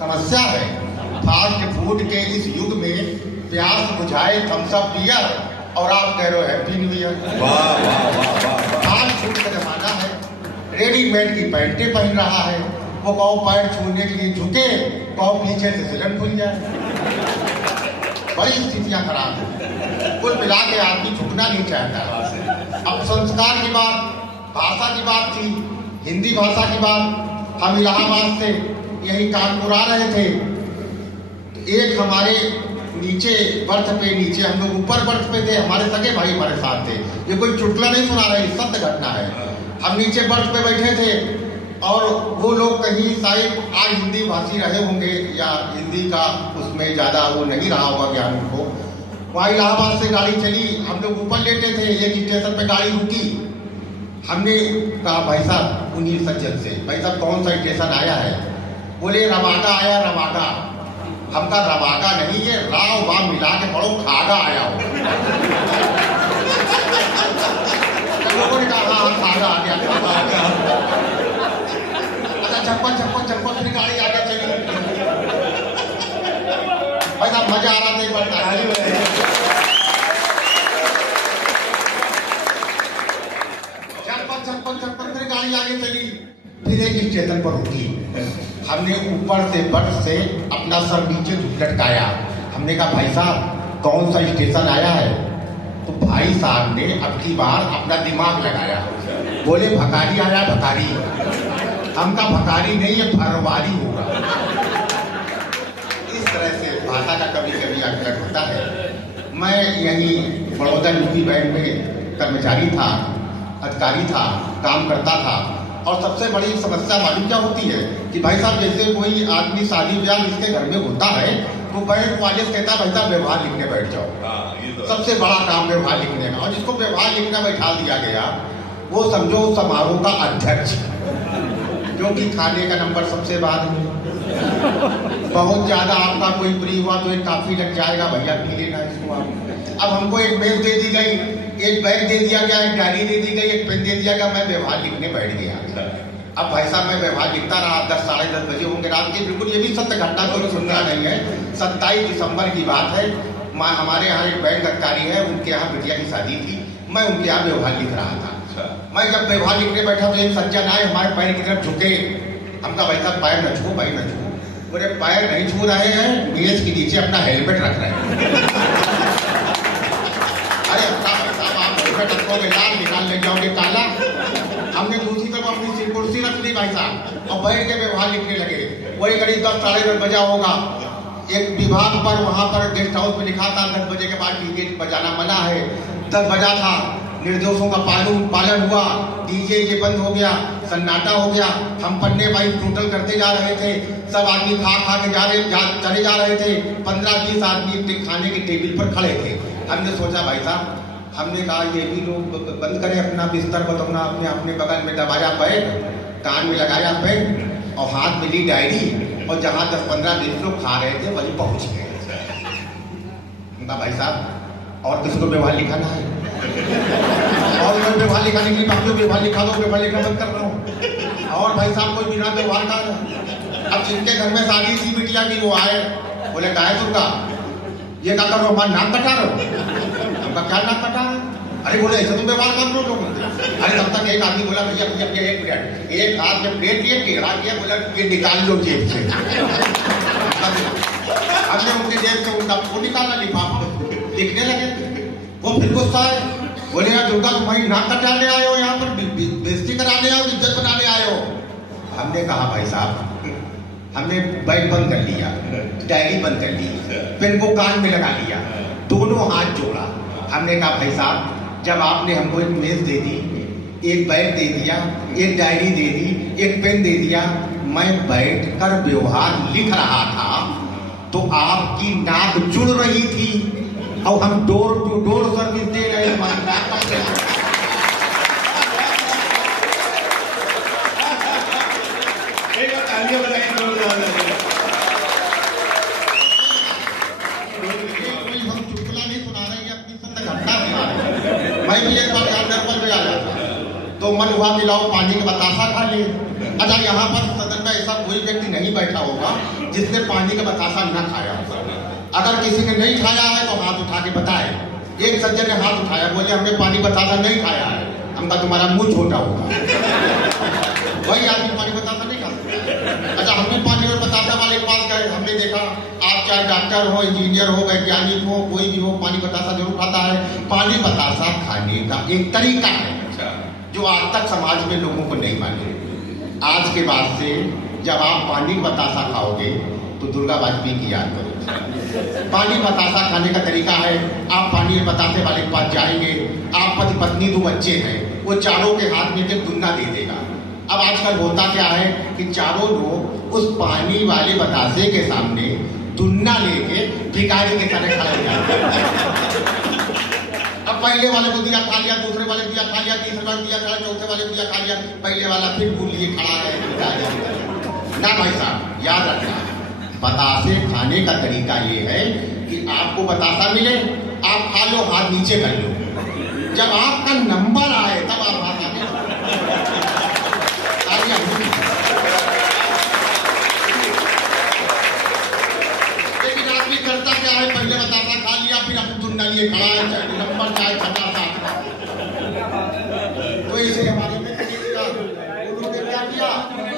समस्या है। Fast food के इस युग में प्यास बुझाए थम्स अप बियर और आप कह रहे हो happy new year. Fast food का जमाना है, रेडीमेड की पैंटें पहन रहा है, वो कहो पैर छूने के लिए झुके, कहो पीछे से सिलन खुल जाए। बड़ी स्थितियां खराब है। कुल मिला के आदमी झुकना नहीं चाहता। अब संस्कार की बात, भाषा की बात थी, हिंदी भाषा की बात। हम इलाहाबाद से यही कानपुर आ रहे थे, तो एक हमारे नीचे बर्थ पे, नीचे हम लोग ऊपर बर्थ पे थे, हमारे सगे भाई हमारे साथ थे। ये कोई चुटकुला नहीं सुना रहे, सत्य घटना है। हम नीचे बर्थ पे बैठे थे और वो लोग कहीं शायद आज हिंदी भाषी रहे होंगे या हिंदी का उसमें ज्यादा वो नहीं रहा होगा ज्ञान उनको। वहाँ इलाहाबाद से गाड़ी चली, हम लोग ऊपर लेटे थे, एक स्टेशन पे गाड़ी रुकी। हमने कहा भाई साहब उन्हीं सज्जन से, भाई साहब कौन सा स्टेशन आया है? बोले रवागा आया, रवागा। हमका रवागा नहीं है, राव वाह मिला के पढ़ो, खागा आया हो। लोगों ने कहा हाँ खागा आ गया, खागा आ गया। अच्छा छप्पन छप्पन छप्पन फिर गाड़ी आगे चली। भाई साहब मजा आ रहा था, एक बार ताली बजाइए। छप्पन फिर गाड़ी आगे चली, फिर एक स्टेशन पर रुकी। हमने ऊपर से बर्थ से अपना सर नीचे लटकाया। हमने कहा भाई साहब कौन सा स्टेशन आया है? तो भाई साहब ने अब की बार अपना दिमाग लगाया, बोले भकारी आया, भकारी। हमका भकारी नहीं है, भरवारी होगा। इस तरह से भाषा का कभी कभी आकलन होता है। मैं यही बड़ौदा यूपी बैंक में कर्मचारी था, अधिकारी था, काम करता था। और सबसे बड़ी समस्या मालूम क्या होती है कि भाई साहब जैसे कोई आदमी शादी ब्याह जिसके घर में होता है तो बैंक वाले से कहता है भाई साहब व्यवहार लिखने बैठ जाओ। सबसे बड़ा काम व्यवहार लिखने का, और जिसको व्यवहार लिखना बैठा दिया गया वो समझो समारोह का अध्यक्ष, क्योंकि खाने का नंबर सबसे बाद में। बहुत ज्यादा आपका कोई फ्री हुआ तो एक काफी लग जाएगा, भैया पी लेना इसको आप। अब हमको एक मेज दे दी गई, एक बैग दे दिया गया, एक डायरी दे दी गई, एक पेन दे दिया गया, मैं व्यवहार लिखने बैठ गया। अब भाई साहब मैं व्यवहार लिखता रहा, 10 साढ़े 10 बजे होंगे रात के। बिल्कुल ये भी सत्य घटना तो सुनना नहीं है। 27 दिसंबर की बात है। हमारे यहाँ एक बैंक अधिकारी है, उनके यहाँ बिटिया की शादी थी, मैं उनके यहाँ व्यवहार लिख रहा था। मैं जब व्यवहार लिखने बैठा तो एक सज्जन आए, हमारे पैर की तरफ झुके। हमका भाई साहब पैर न छू, भाई न छू। बोले पैर नहीं छू रहे हैं, मेज के नीचे अपना हेलमेट रख रहे हैं। अरे आप हेलमेट रखोगे लाल, निकाल ले जाओगे काला। हमने दूसरी तरफ अपनी कुर्सी रख ली भाई साहब और बैठ के व्यवहार लिखने लगे। वही करीब 10 साढ़े 10 बजा होगा। एक विभाग पर वहां पर गेस्ट हाउस में लिखा था 10 बजे के बाद टिकट बजाना मना है। 10 बजा था, निर्देशों का पालन हुआ, डीजे ये बंद हो गया, सन्नाटा हो गया। हम पन्ने वाइज टोटल करते जा रहे थे, सब आदमी खा के चले जा रहे थे। 15-20 आदमी खाने के टेबल पर खड़े थे। हमने सोचा भाई साहब, हमने कहा ये भी लोग बंद करें अपना बिस्तर बतौना, अपने अपने बगल में दबाया बैग, कान में लगाया पेन और हाथ में ली डायरी, और जहां 10-15-20 लोग खा रहे थे वहीं पहुंच गए। भाई साहब और किसको व्यवहार लिखाना है? और मैं व्यवहार लिखाने के लिए बाकी व्यवहार लिखा दो, व्यवहार लिखना बंद कर रहा हूँ। और भाई साहब कोई बिना व्यवहार का, अब जिनके घर में शादी थी बिटिया की वो आए, बोले का है तुमका, ये क्या कर रहे हो, हमारा नाक कटा रहे हो? हमका क्या नाक कटा है? अरे बोले ऐसे तुम व्यवहार कर लो लोग। अरे तब तक एक आदमी बोला भैया भैया एक मिनट, एक हाथ में प्लेट लिए टेढ़ा किया, बोला ये निकाल लो जेब से। हमने उनके जेब से उनका वो निकाला, लिफाफा लिखने लगे। वो फिर गुस्सा है, बोले यार दुर्गा तुम्हारी नाक कटाने आए हो, यहाँ पर बेइज्जती कराने आए हो, इज्जत बनाने आए हो? हमने कहा भाई साहब हमने बैग बंद कर लिया, डायरी बंद कर ली, पेन को कान में लगा लिया, दोनों हाथ जोड़ा। हमने कहा भाई साहब जब आपने हमको एक मेज दे दी, एक बैग दे दिया, एक डायरी दे दी, एक पेन दे दिया, मैं बैठ कर व्यवहार लिख रहा था तो आपकी नाक जुड़ रही थी और हम डोर टू डोर सर्विस दे रहे हैं। हम चुटकुला नहीं सुना रहे हैं, अपनी सत्य घटना है। मैं भी एक बार घर पर गया तो मन हुआ कि लाओ पानी का बतासा खा ले। अच्छा यहाँ पर सदन में ऐसा कोई व्यक्ति नहीं बैठा होगा जिसने पानी का बतासा न खाया। अगर किसी ने नहीं खाया है तो हाथ उठा के बताए। एक सज्जन ने हाथ उठाया, बोले हमने पानी बतासा नहीं खाया है। हमका तुम्हारा मुंह छोटा होगा। वही आदमी पानी बतासा नहीं खा सकता। अच्छा, हम भी पानी और बतासा वाले के पास गए, हमने देखा आप चाहे डॉक्टर हो, इंजीनियर हो, वैज्ञानिक हो, कोई भी हो, पानी बतासा जरूर खाता है। पानी बतासा खाने का एक तरीका है जो आज तक समाज में लोगों को नहीं माने। आज के बाद से जब आप पानी बतासा खाओगे तो दुर्गा वाजपेयी की याद करो। पानी बतासा खाने का तरीका है, आप पानी बतासे वाले के पास जाएंगे, आप पति पत्नी 2 बच्चे हैं, वो चारों के हाथ में एक दुन्ना दे देगा। अब आजकल होता क्या है कि चारों लोग उस पानी वाले बतासे के सामने दुन्ना लेके भिखारी के तरह खड़े हो जाते हैं। अब पहले वाले को दिया खा लिया, दूसरे वाले दिया खा लिया, तीसरे वाले दिया खा लिया, चौथे वाले दिया खा लिया, पहले वाला फिर भूल लिए खड़ा है। ना भाई साहब, याद रखना, बतासे खाने का तरीका ये है कि आपको बतासा मिले, आप खा लो, हाथ नीचे कर लो। जब आपका नंबर आए तब आप हाथ आगे। लेकिन आदमी करता क्या है, पहले बतासा खा लिया, फिर अपनी दुनिया लिए खड़ा है, नंबर चाहे 50 तो इसे हमारे